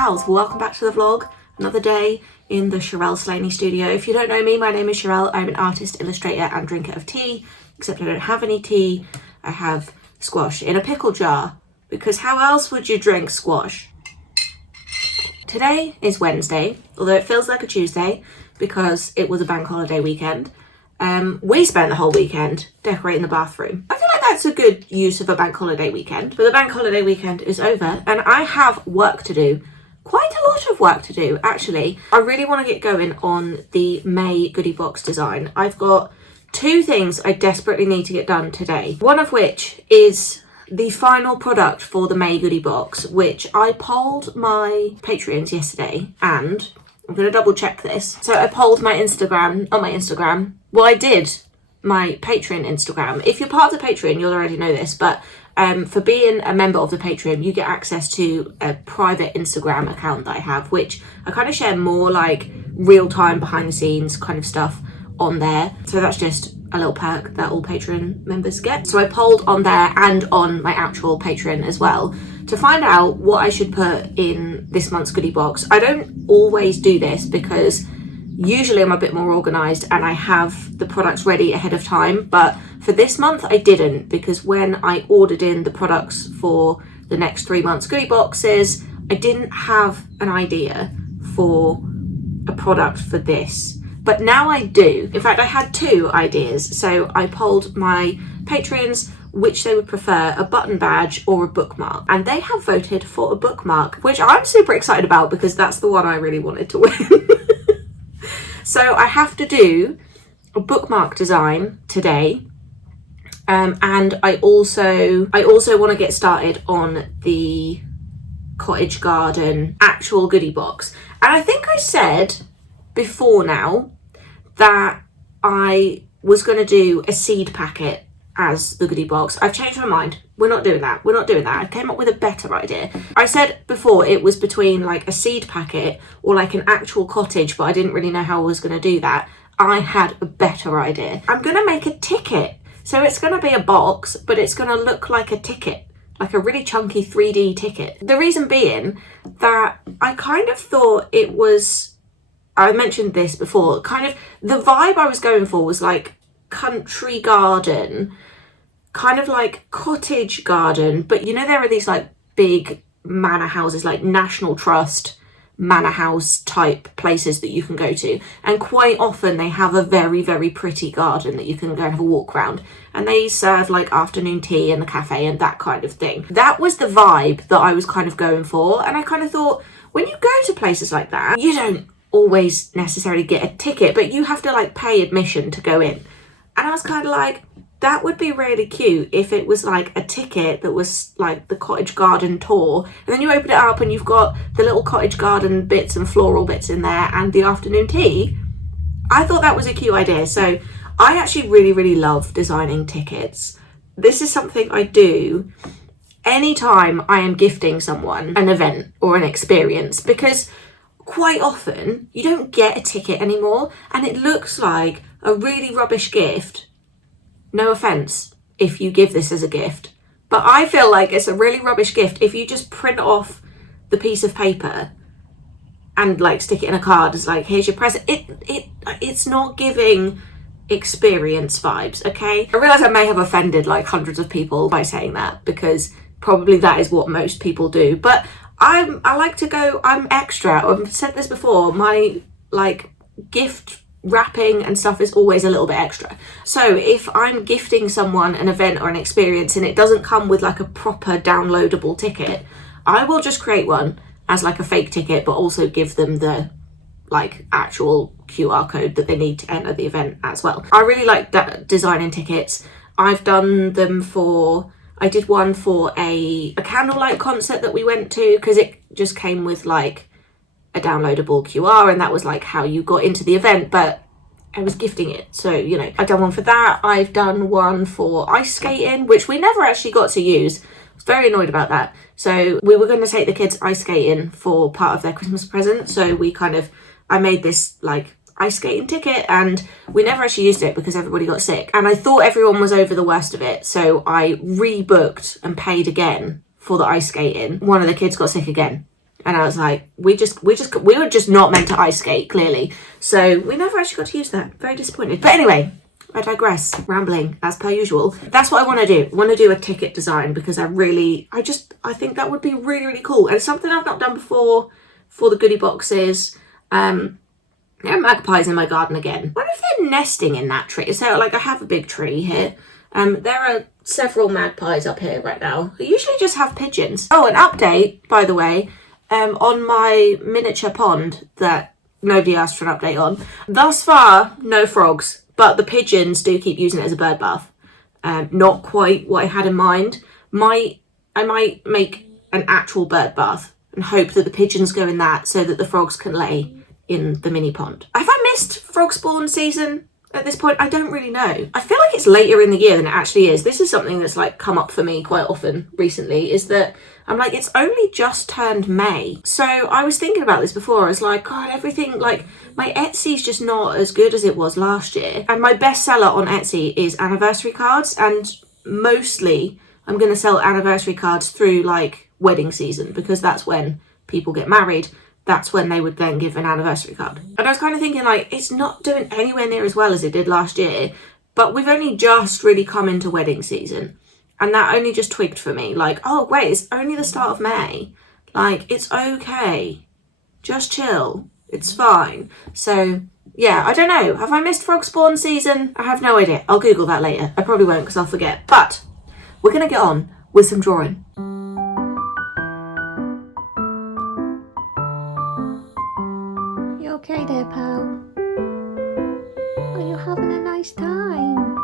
pals, welcome back to the vlog. Another day in the Sherelle Slaney studio. If you don't know me, my name is Sherelle. I'm an artist, illustrator and drinker of tea, except I don't have any tea. I have squash in a pickle jar, because how else would you drink squash? Today is Wednesday, although it feels like a Tuesday because it was a bank holiday weekend. We spent the whole weekend decorating the bathroom. I feel like that's a good use of a bank holiday weekend, but the bank holiday weekend is over and I have work to do. Quite a lot of work to do, actually. I really want to get going on the May goodie box design. I've got two things I desperately need to get done today. One of which is the final product for the May goodie box, which I polled my Patreons yesterday, and I'm going to double check this. So I polled my Instagram, well, I did my Patreon Instagram. If you're part of the Patreon, you'll already know this, but for being a member of the Patreon, you get access to a private Instagram account that I have, which I kind of share more like real-time behind the scenes kind of stuff on there. So that's just a little perk that all Patreon members get. So I polled on there and on my actual Patreon as well to find out what I should put in this month's goodie box. I don't always do this because usually I'm a bit more organised and I have the products ready ahead of time, but for this month I didn't, because when I ordered in the products for the next 3 months goodie boxes, I didn't have an idea for a product for this. But now I do. In fact, I had two ideas. So I polled my Patreons which they would prefer, a button badge or a bookmark. And they have voted for a bookmark, which I'm super excited about because that's the one I really wanted to win. So I have to do a bookmark design today. And I also want to get started on the cottage garden actual goodie box. And I think I said before now that I was going to do a seed packet as the goodie box. I've changed my mind. We're not doing that. I came up with a better idea. I said before it was between like a seed packet or like an actual cottage, but I didn't really know how I was going to do that. I had a better idea. I'm going to make a ticket. So it's going to be a box, but it's going to look like a ticket, like a really chunky 3D ticket. The reason being that I kind of thought it was, I mentioned this before, kind of the vibe I was going for was like country garden, kind of like cottage garden, but you know there are these like big manor houses, like National Trust manor house type places that you can go to, and quite often they have a very, very pretty garden that you can go and have a walk around, and they serve like afternoon tea in the cafe and that kind of thing. That was the vibe that I was kind of going for, and I kind of thought when you go to places like that, you don't always necessarily get a ticket, but you have to like pay admission to go in. And I was kind of like, that would be really cute if it was like a ticket that was like the cottage garden tour, and then you open it up and you've got the little cottage garden bits and floral bits in there and the afternoon tea. I thought that was a cute idea. So I actually really, really love designing tickets. This is something I do anytime I am gifting someone an event or an experience, because quite often you don't get a ticket anymore and it looks like a really rubbish gift. No offense if you give this as a gift, but I feel like it's a really rubbish gift if you just print off the piece of paper and like stick it in a card as like, here's your present. It's not giving experience vibes, okay? I realise I may have offended like hundreds of people by saying that, because probably that is what most people do, but I like to go, I'm extra. I've said this before, my like gift wrapping and stuff is always a little bit extra. So if I'm gifting someone an event or an experience and it doesn't come with like a proper downloadable ticket, I will just create one as like a fake ticket, but also give them the like actual QR code that they need to enter the event as well. I really like that designing tickets. I've done them for, I did one for a candlelight concert that we went to, because it just came with like a downloadable QR, and that was like how you got into the event, but I was gifting it. So, you know, I've done one for that. I've done one for ice skating, which we never actually got to use. I was very annoyed about that. So we were going to take the kids ice skating for part of their Christmas present. So I made this like ice skating ticket, and we never actually used it because everybody got sick. And I thought everyone was over the worst of it. So I rebooked and paid again for the ice skating. One of the kids got sick again. And I was like, we were just not meant to ice skate, clearly. So we never actually got to use that. Very disappointed. But anyway, I digress. Rambling, as per usual. That's what I want to do. I want to do a ticket design because I think that would be really, really cool. And it's something I've not done before for the goodie boxes. There are magpies in my garden again. I wonder if they're nesting in that tree. So, like, I have a big tree here. There are several magpies up here right now. I usually just have pigeons. Oh, an update, by the way. On my miniature pond that nobody asked for an update on. Thus far, no frogs, but the pigeons do keep using it as a bird bath. Not quite what I had in mind. I might make an actual bird bath and hope that the pigeons go in that so that the frogs can lay in the mini pond. Have I missed frog spawn season at this point? I don't really know. I feel like it's later in the year than it actually is. This is something that's like come up for me quite often recently, is that I'm like, it's only just turned May. So I was thinking about this before. I was like, God, everything, like my Etsy's just not as good as it was last year. And my bestseller on Etsy is anniversary cards. And mostly I'm going to sell anniversary cards through like wedding season because that's when people get married. That's when they would then give an anniversary card. And I was kind of thinking like, it's not doing anywhere near as well as it did last year, but we've only just really come into wedding season. And that only just twigged for me, like, oh wait, it's only the start of May. Like, it's okay. Just chill. It's fine. So, yeah, I don't know. Have I missed frog spawn season? I have no idea. I'll Google that later. I probably won't because I'll forget. But we're going to get on with some drawing. You okay there, pal? Are you having a nice time?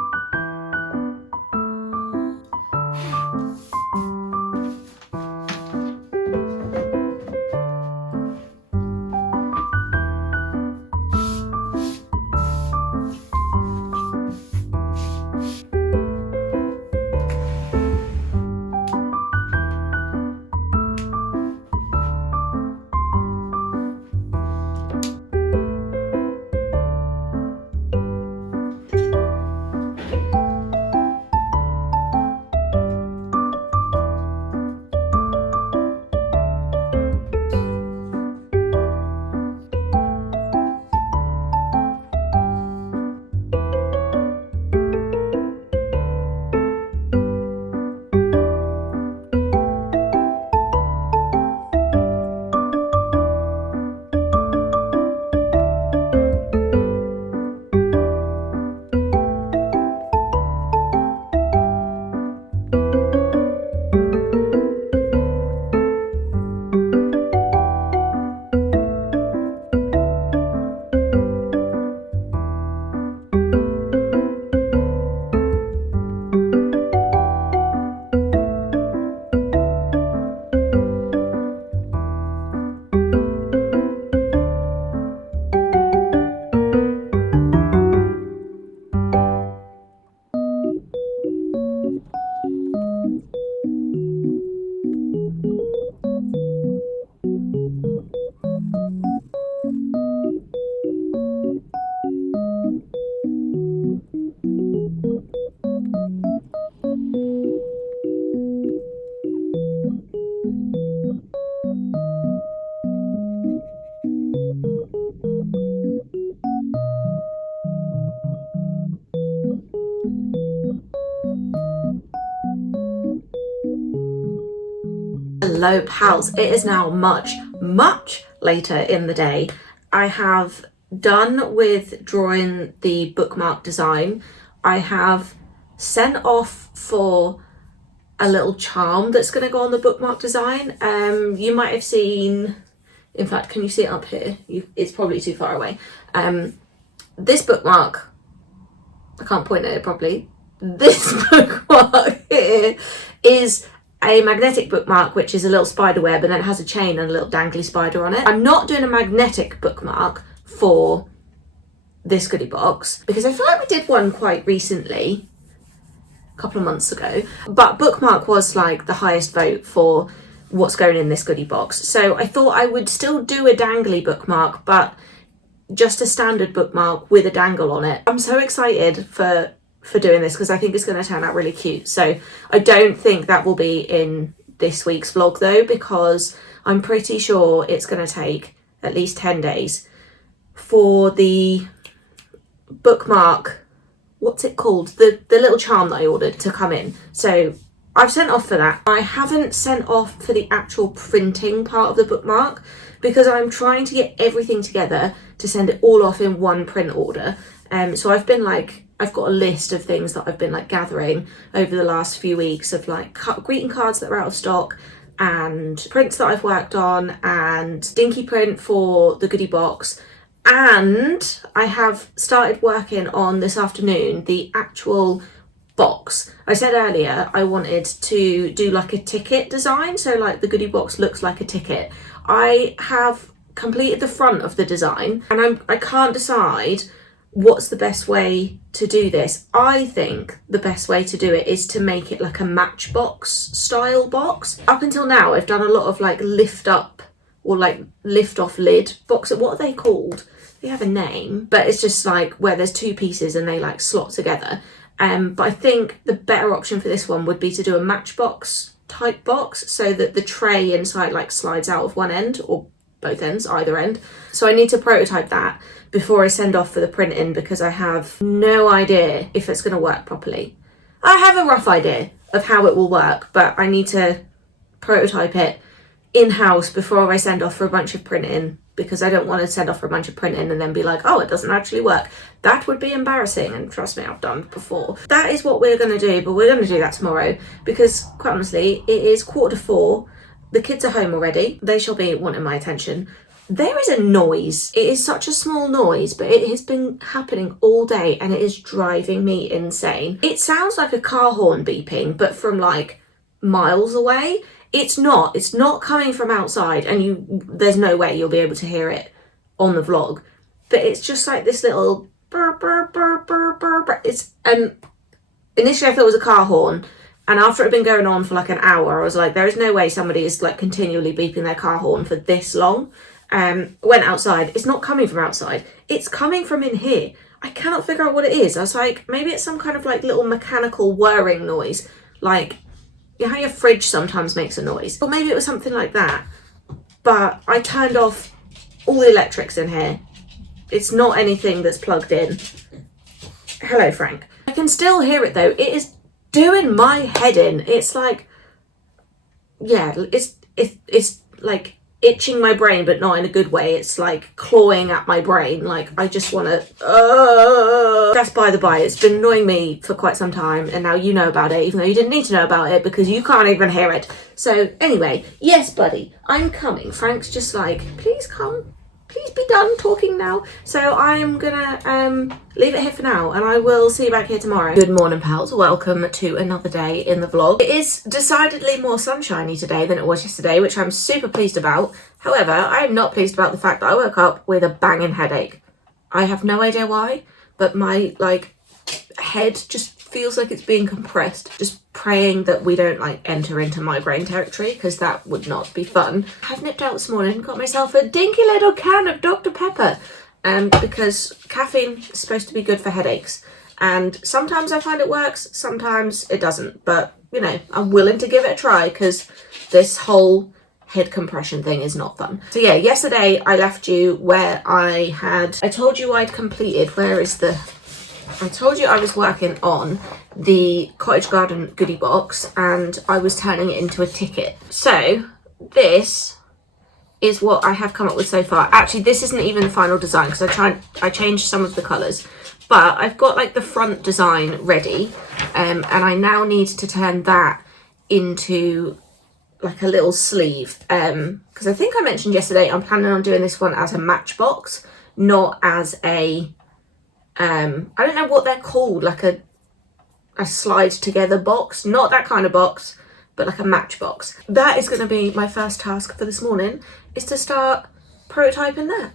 Hello pals, it is now much later in the day. I have done with drawing the bookmark design. I have sent off for a little charm that's going to go on the bookmark design. You might have seen, in fact, can you see it up here? It's probably too far away. This bookmark, I can't point at it properly. This bookmark here is a magnetic bookmark, which is a little spider web, and then it has a chain and a little dangly spider on it. I'm not doing a magnetic bookmark for this goodie box because I feel like we did one quite recently, a couple of months ago, but bookmark was like the highest vote for what's going in this goodie box. So I thought I would still do a dangly bookmark, but just a standard bookmark with a dangle on it. I'm so excited for doing this because I think it's going to turn out really cute. So I don't think that will be in this week's vlog though, because I'm pretty sure it's going to take at least 10 days for the Bookmark, what's it called? The little charm that I ordered to come in. So I've sent off for that. I haven't sent off for the actual printing part of the Bookmark because I'm trying to get everything together to send it all off in one print order. So I've got a list of things that I've been like gathering over the last few weeks of like greeting cards that are out of stock and prints that I've worked on and dinky print for the goodie box. And I have started working on this afternoon the actual box. I said earlier I wanted to do like a ticket design, so like the goodie box looks like a ticket. I have completed the front of the design and I can't decide what's the best way to do this. I think the best way to do it is to make it like a matchbox style box. Up until now I've done a lot of like lift up or like lift off lid boxes. What are they called? They have a name, but it's just like where there's two pieces and they like slot together. But I think the better option for this one would be to do a matchbox type box so that the tray inside like slides out of one end or both ends, either end. So I need to prototype that before I send off for the printing because I have no idea if it's going to work properly. I have a rough idea of how it will work, but I need to prototype it in-house before I send off for a bunch of printing because I don't want to send off for a bunch of printing and then be like, oh, it doesn't actually work. That would be embarrassing, and trust me, I've done before. That is what we're going to do, but we're going to do that tomorrow because, quite honestly, it is 4:45. The kids are home already. They shall be wanting my attention. There is a noise. It is such a small noise, but it has been happening all day and it is driving me insane. It sounds like a car horn beeping, but from like miles away. It's not coming from outside and there's no way you'll be able to hear it on the vlog. But it's just like this little burr, burr, burr, burr, burr, burr. Initially I thought it was a car horn. And after it had been going on for like an hour, I was like, there is no way somebody is like continually beeping their car horn for this long. Went outside. It's not coming from outside. It's coming from in here. I cannot figure out what it is. I was like, maybe it's some kind of like little mechanical whirring noise. Like, you know how your fridge sometimes makes a noise? Or maybe it was something like that. But I turned off all the electrics in here. It's not anything that's plugged in. Hello, Frank. I can still hear it though. It is doing my head in. It's like, yeah, it's like itching my brain, but not in a good way. It's like clawing at my brain. Like I just want to. That's by the by. It's been annoying me for quite some time, and now you know about it, even though you didn't need to know about it because you can't even hear it. So anyway, yes, buddy, I'm coming. Frank's just like, please come. Please be done talking now. So I'm gonna leave it here for now and I will see you back here tomorrow. Good morning, pals. Welcome to another day in the vlog. It is decidedly more sunshiny today than it was yesterday, which I'm super pleased about. However, I am not pleased about the fact that I woke up with a banging headache. I have no idea why, but my head just feels like it's being compressed. Just praying that we don't enter into migraine territory because that would not be fun. I've nipped out this morning, got myself a dinky little can of Dr. Pepper because caffeine is supposed to be good for headaches. And sometimes I find it works, sometimes it doesn't. But, you know, I'm willing to give it a try because this whole head compression thing is not fun. So yeah, yesterday I left you where I told you I'd completed, I told you I was working on the Cottage Garden goodie box and I was turning it into a ticket. So this is what I have come up with so far. Actually, this isn't even the final design because I changed some of the colours. But I've got the front design ready and I now need to turn that into a little sleeve. Because I think I mentioned yesterday I'm planning on doing this one as a matchbox, not as a I don't know what they're called, a slide together box, not that kind of box, but like a matchbox. That is going to be my first task for this morning, is to start prototyping that.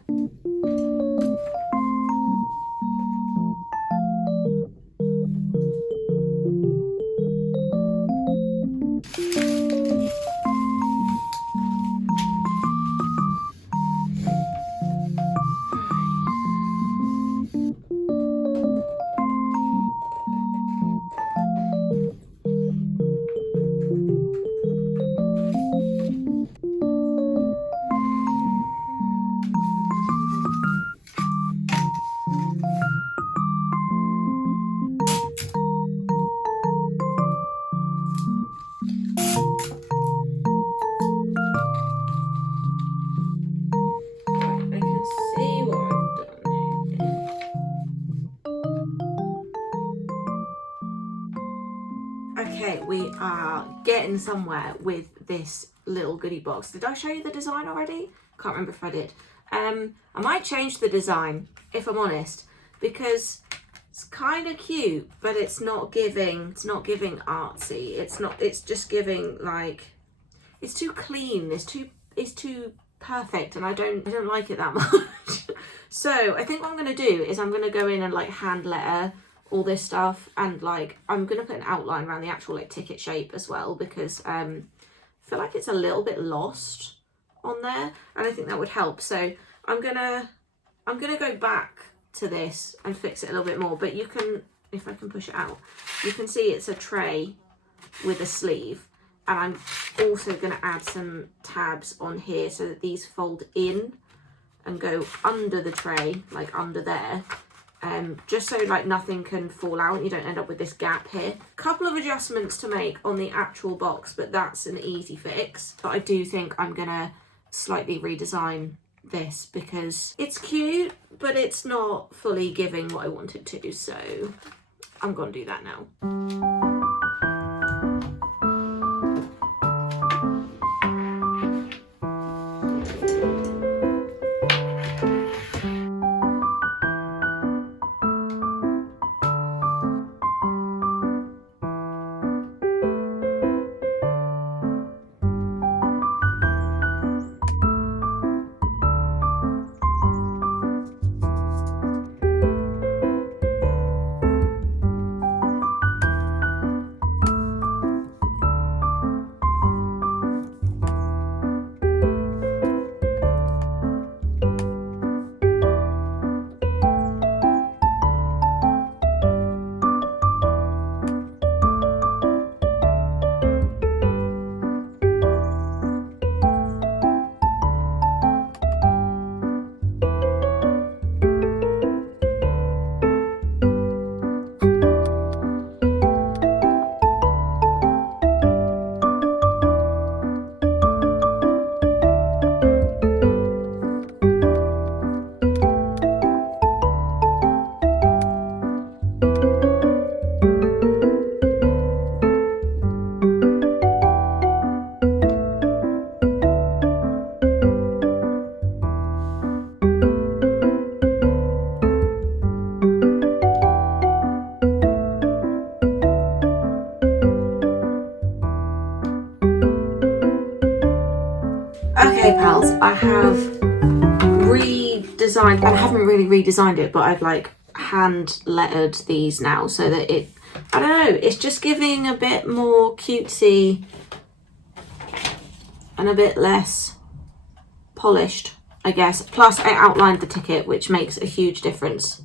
we are getting somewhere with this little goodie box. Did I show you the design already? Can't remember if I did. I might change the design, if I'm honest, because it's kind of cute, but it's not giving artsy. It's just giving like, it's too clean. It's too perfect, and I don't like it that much. So I think what I'm gonna do is I'm gonna go in and like hand letter all this stuff, and like I'm gonna put an outline around the actual like ticket shape as well, because I feel like it's a little bit lost on there, and I think that would help. So I'm gonna go back to this and fix it a little bit more, but you can, if I can push it out, you can see it's a tray with a sleeve, and I'm also going to add some tabs on here so that these fold in and go under the tray, like under there, just so like nothing can fall out and you don't end up with this gap here. Couple of adjustments to make on the actual box, but that's an easy fix. But I do think I'm going to slightly redesign this because it's cute, but it's not fully giving what I wanted to, so I'm gonna do that now. Okay pals, I have redesigned, and I haven't really redesigned it, but I've like hand lettered these now so that it, I don't know, it's just giving a bit more cutesy and a bit less polished, I guess. Plus I outlined the ticket, which makes a huge difference,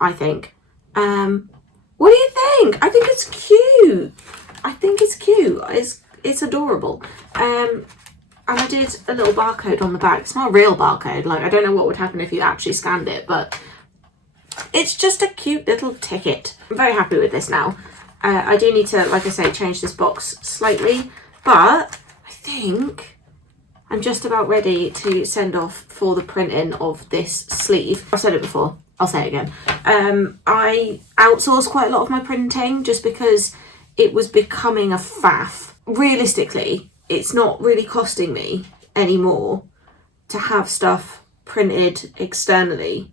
I think. What do you think? I think it's cute. I think it's cute. It's adorable. And I did a little barcode on the back. It's not a real barcode. Like, I don't know what would happen if you actually scanned it, but it's just a cute little ticket. I'm very happy with this now. I do need to, like I say, change this box slightly, but I think I'm just about ready to send off for the printing of this sleeve. I've said it before. I'll say it again. I outsource quite a lot of my printing just because it was becoming a faff. Realistically, it's not really costing me anymore to have stuff printed externally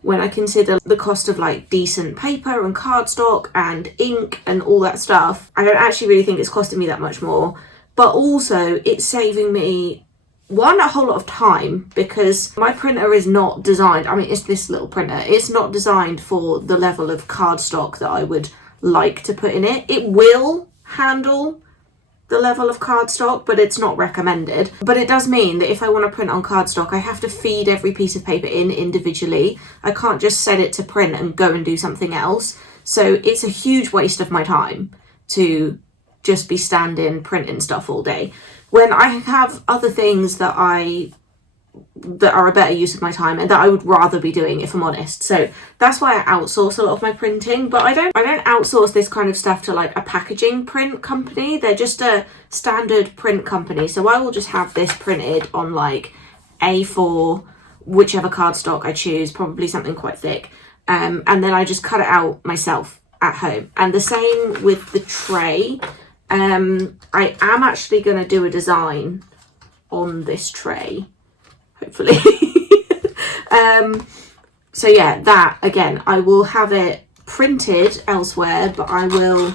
when I consider the cost of like decent paper and cardstock and ink and all that stuff. I don't actually really think it's costing me that much more, but also it's saving me a whole lot of time, because my printer is not designed, I mean, it's this little printer, it's not designed for the level of cardstock that I would like to put in it. It will handle the level of cardstock, but it's not recommended. But it does mean that if I want to print on cardstock, I have to feed every piece of paper in individually. I can't just set it to print and go and do something else. So it's a huge waste of my time to just be standing printing stuff all day, when I have other things that are a better use of my time and that I would rather be doing, if I'm honest. So that's why I outsource a lot of my printing, but I don't outsource this kind of stuff to like a packaging print company. They're just a standard print company. So I will just have this printed on like A4, whichever cardstock I choose, probably something quite thick. And then I just cut it out myself at home. And the same with the tray. I am actually going to do a design on this tray, hopefully. So yeah, that again, I will have it printed elsewhere, but I will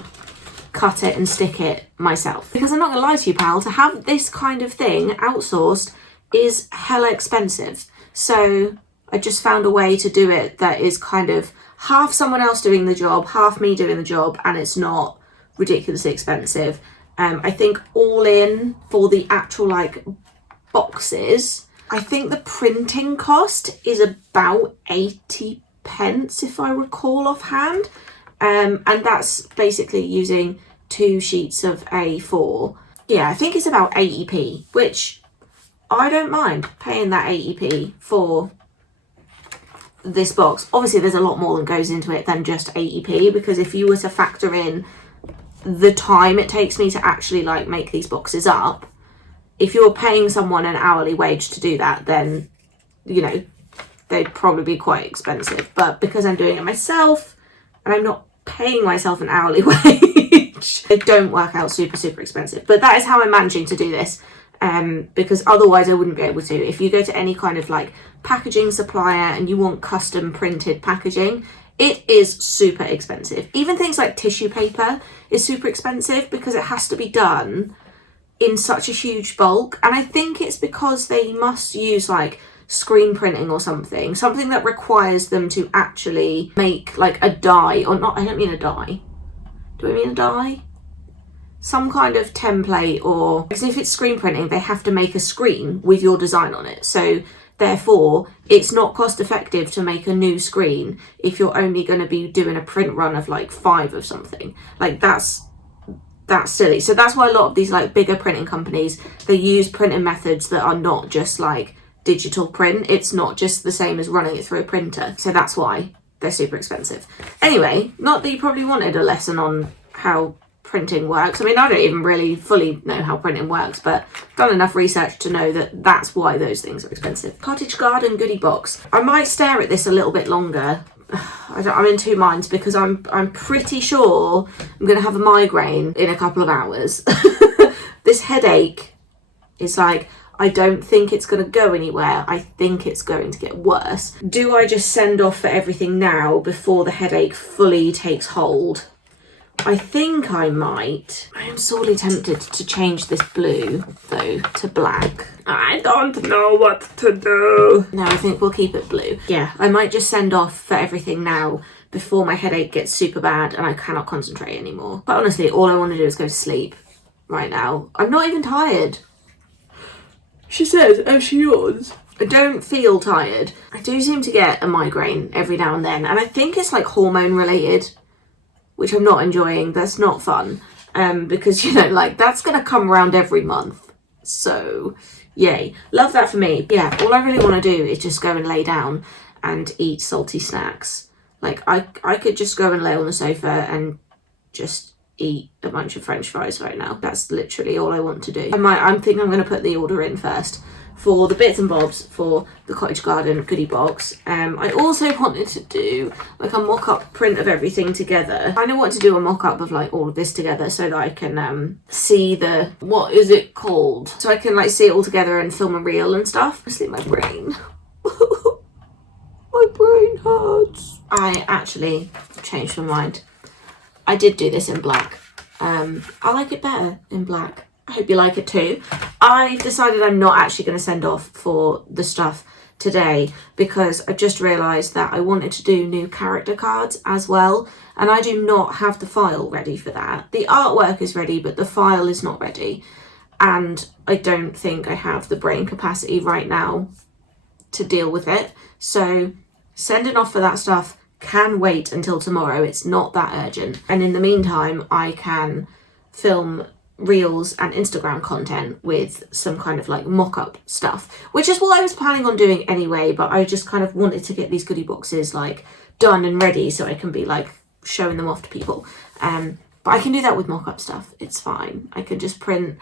cut it and stick it myself. Because I'm not gonna lie to you, pal, to have this kind of thing outsourced is hella expensive. So I just found a way to do it that is kind of half someone else doing the job, half me doing the job, and it's not ridiculously expensive. I think all in for the actual like boxes, I think the printing cost is about 80 pence if I recall offhand, and that's basically using 2 sheets of A4. Yeah, I think it's about 80p, which I don't mind paying that 80p for this box. Obviously there's a lot more that goes into it than just 80p, because if you were to factor in the time it takes me to actually like make these boxes up, if you're paying someone an hourly wage to do that, then, you know, they'd probably be quite expensive. But because I'm doing it myself and I'm not paying myself an hourly wage, they don't work out super expensive. But that is how I'm managing to do this, because otherwise I wouldn't be able to. If you go to any kind of like packaging supplier and you want custom printed packaging, it is super expensive. Even things like tissue paper is super expensive because it has to be done in such a huge bulk, and I think it's because they must use like screen printing or something that requires them to actually make like a die, or not, I don't mean a die, do I mean a die? Some kind of template, or because if it's screen printing they have to make a screen with your design on it, so therefore it's not cost effective to make a new screen if you're only going to be doing a print run of like 5 of something. Like that's silly. So that's why a lot of these like bigger printing companies, they use printing methods that are not just like digital print. It's not just the same as running it through a printer. So that's why they're super expensive. Anyway, not that you probably wanted a lesson on how printing works. I mean, I don't even really fully know how printing works, but I've done enough research to know that that's why those things are expensive. Cottage Garden goodie box. I might stare at this a little bit longer. I'm in 2 minds because I'm pretty sure I'm going to have a migraine in a couple of hours. This headache is like, I don't think it's going to go anywhere. I think it's going to get worse. Do I just send off for everything now before the headache fully takes hold? I think I might. I am sorely tempted to change this blue, though, to black. I don't know what to do. No, I think we'll keep it blue. Yeah, I might just send off for everything now before my headache gets super bad and I cannot concentrate anymore. But honestly, all I want to do is go to sleep right now. I'm not even tired. She says, as she yawns. I don't feel tired. I do seem to get a migraine every now and then, and I think it's like hormone related, which I'm not enjoying. That's not fun, because, you know, like that's gonna come around every month. So yay, love that for me. Yeah, all I really want to do is just go and lay down and eat salty snacks. Like I could just go and lay on the sofa and just eat a bunch of French fries right now. That's literally all I want to do. I'm thinking I'm going to put the order in first for the bits and bobs for the Cottage Garden goodie box. I also wanted to do like a mock-up print of everything together. I want to do a mock-up of like all of this together so that I can see the, what is it called? So I can like see it all together and film a reel and stuff. Honestly, my brain. My brain hurts. I actually changed my mind. I did do this in black. I like it better in black. I hope you like it too. I decided I'm not actually going to send off for the stuff today because I just realised that I wanted to do new character cards as well, and I do not have the file ready for that. The artwork is ready, but the file is not ready, and I don't think I have the brain capacity right now to deal with it. So sending off for that stuff can wait until tomorrow. It's not that urgent, and in the meantime I can film reels and Instagram content with some kind of like mock-up stuff, which is what I was planning on doing anyway, but I just kind of wanted to get these goodie boxes like done and ready so I can be like showing them off to people. But I can do that with mock-up stuff. It's fine. I can just print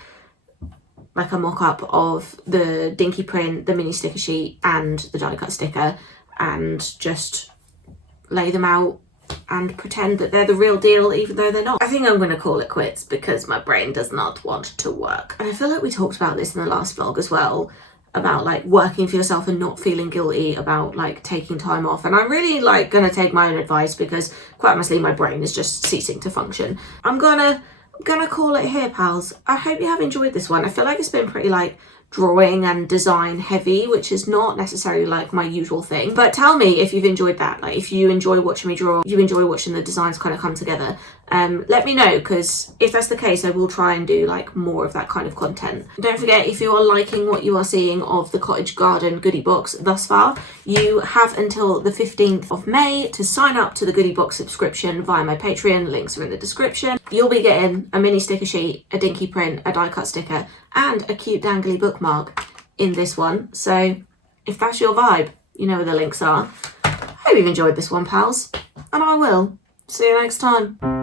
like a mock-up of the dinky print, the mini sticker sheet and the die cut sticker and just lay them out and pretend that they're the real deal even though they're not. I think I'm going to call it quits because my brain does not want to work. And I feel like we talked about this in the last vlog as well, about like working for yourself and not feeling guilty about like taking time off. And I'm really like gonna take my own advice because quite honestly my brain is just ceasing to function. I'm gonna call it here, pals. I hope you have enjoyed this one. I feel like it's been pretty like drawing and design heavy, which is not necessarily like my usual thing, but tell me if you've enjoyed that. Like if you enjoy watching me draw, you enjoy watching the designs kind of come together, let me know, because if that's the case I will try and do like more of that kind of content. Don't forget, if you are liking what you are seeing of the Cottage Garden Goody Box thus far, you have until the 15th of May to sign up to the Goody Box subscription via my Patreon. Links are in the description. You'll be getting a mini sticker sheet, a dinky print, a die cut sticker and a cute dangly bookmark in this one. So if that's your vibe, you know where the links are. I hope you've enjoyed this one, pals, and I will see you next time.